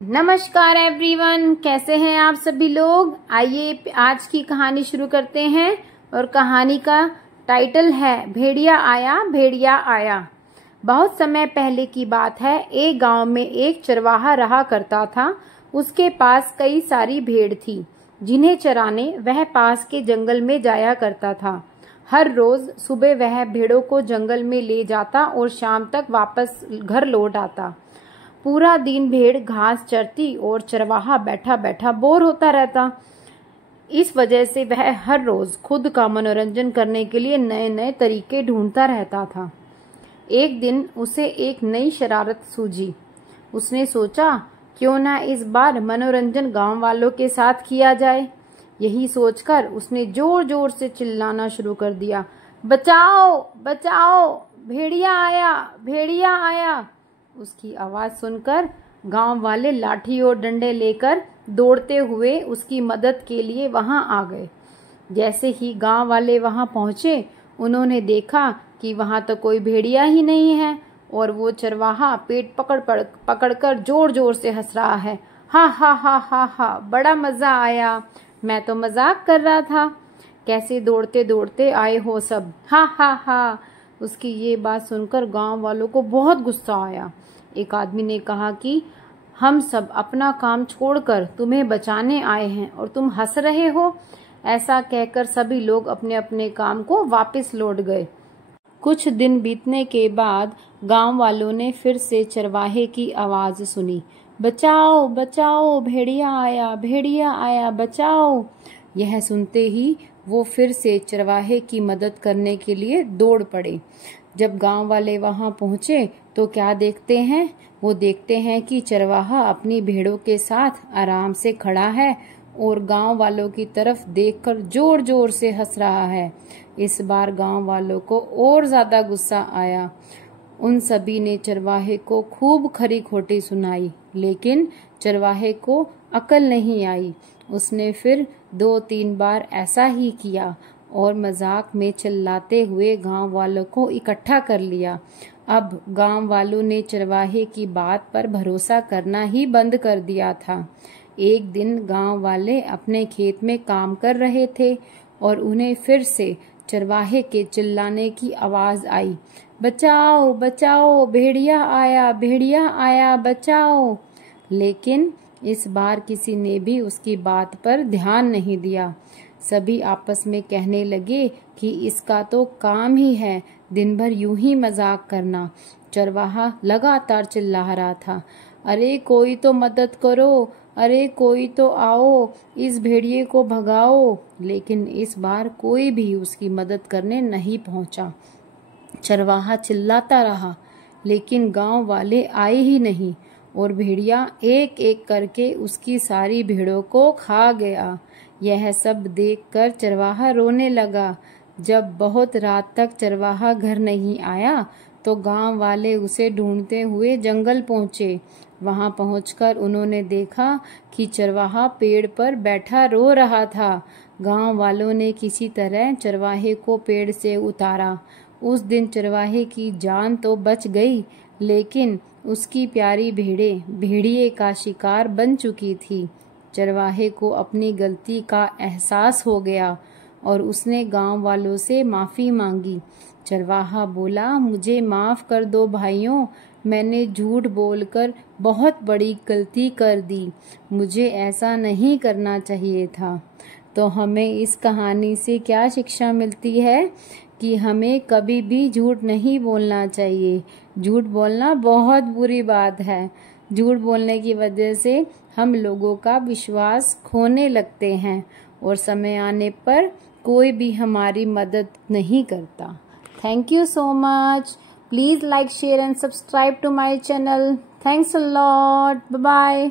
नमस्कार एवरीवन, कैसे हैं आप सभी लोग। आइए आज की कहानी शुरू करते हैं और कहानी का टाइटल है भेड़िया आया भेड़िया आया। बहुत समय पहले की बात है। एक गांव में एक चरवाहा रहा करता था। उसके पास कई सारी भेड़ थी जिन्हें चराने वह पास के जंगल में जाया करता था। हर रोज सुबह वह भेड़ों को जंगल में ले जाता और शाम तक वापस घर लौट आता। पूरा दिन भेड़ घास चरती और चरवाहा बैठा बैठा बोर होता रहता। इस वजह से वह हर रोज खुद का मनोरंजन करने के लिए नए नए तरीके ढूंढता रहता था। एक दिन उसे एक नई शरारत सूझी। उसने सोचा, क्यों ना इस बार मनोरंजन गांव वालों के साथ किया जाए। यही सोचकर उसने जोर जोर से चिल्लाना शुरू कर दिया, बचाओ बचाओ, भेड़िया आया भेड़िया आया। उसकी आवाज सुनकर गांव वाले लाठी और डंडे लेकर दौड़ते हुए उसकी मदद के लिए वहां आ गए। जैसे ही गांव वाले वहां पहुंचे, उन्होंने देखा कि वहां तो कोई भेड़िया ही नहीं है और वो चरवाहा पेट पकड़कर जोर जोर से हंस रहा है। हा हा हा हा हा, बड़ा मजा आया, मैं तो मजाक कर रहा था। कैसे दौड़ते दौड़ते आए हो सब, हा हा हा। उसकी ये बात सुनकर गांव वालों को बहुत गुस्सा आया। एक आदमी ने कहा कि हम सब अपना काम छोड़कर तुम्हें बचाने आए हैं और तुम हंस रहे हो। ऐसा कहकर सभी लोग अपने अपने काम को वापस लौट गए। कुछ दिन बीतने के बाद गांव वालों ने फिर से चरवाहे की आवाज सुनी, बचाओ बचाओ, भेड़िया आया बचाओ। यह सुनते ही वो फिर से चरवाहे की मदद करने के लिए दौड़ पड़े। जब गांव वाले वहां पहुंचे तो क्या देखते हैं, वो देखते हैं कि चरवाहा अपनी भेड़ों के साथ आराम से खड़ा है और गांव वालों की तरफ देखकर जोर जोर से हंस रहा है। इस बार गांव वालों को और ज्यादा गुस्सा आया। उन सभी ने चरवाहे को खूब खरी खोटी सुनाई, लेकिन चरवाहे को अकल नहीं आई। उसने फिर 2-3 बार ऐसा ही किया और मजाक में चिल्लाते हुए गांव वालों को इकट्ठा कर लिया। अब गांव वालों ने चरवाहे की बात पर भरोसा करना ही बंद कर दिया था। एक दिन गांव वाले अपने खेत में काम कर रहे थे और उन्हें फिर से चरवाहे के चिल्लाने की आवाज आई, बचाओ बचाओ, भेड़िया आया बचाओ। लेकिन इस बार किसी ने भी उसकी बात पर ध्यान नहीं दिया। सभी आपस में कहने लगे कि इसका तो काम ही है दिन भर यूं ही मजाक करना। चरवाहा लगातार चिल्ला रहा था, अरे कोई तो मदद करो, अरे कोई तो आओ, इस भेड़िए को भगाओ। लेकिन इस बार कोई भी उसकी मदद करने नहीं पहुंचा। चरवाहा चिल्लाता रहा, लेकिन गांव वाले आए ही नहीं और भेड़िया एक एक करके उसकी सारी भेड़ों को खा गया। यह सब देखकर चरवाहा रोने लगा। जब बहुत रात तक चरवाहा घर नहीं आया तो गांव वाले उसे ढूंढते हुए जंगल पहुंचे। वहां पहुंचकर उन्होंने देखा कि चरवाहा पेड़ पर बैठा रो रहा था। गांव वालों ने किसी तरह चरवाहे को पेड़ से उतारा। उस दिन चरवाहे की जान तो बच गई, लेकिन उसकी प्यारी भेड़िए का शिकार बन चुकी थी। चरवाहे को अपनी गलती का एहसास हो गया और उसने गांव वालों से माफी मांगी। चरवाहा बोला, मुझे माफ कर दो भाइयों, मैंने झूठ बोलकर बहुत बड़ी गलती कर दी। मुझे ऐसा नहीं करना चाहिए था। तो हमें इस कहानी से क्या शिक्षा मिलती है कि हमें कभी भी झूठ नहीं बोलना चाहिए। झूठ बोलना बहुत बुरी बात है। झूठ बोलने की वजह से हम लोगों का विश्वास खोने लगते हैं और समय आने पर कोई भी हमारी मदद नहीं करता। Thank you so much. Please like, share and subscribe to my channel. Thanks a lot. Bye bye.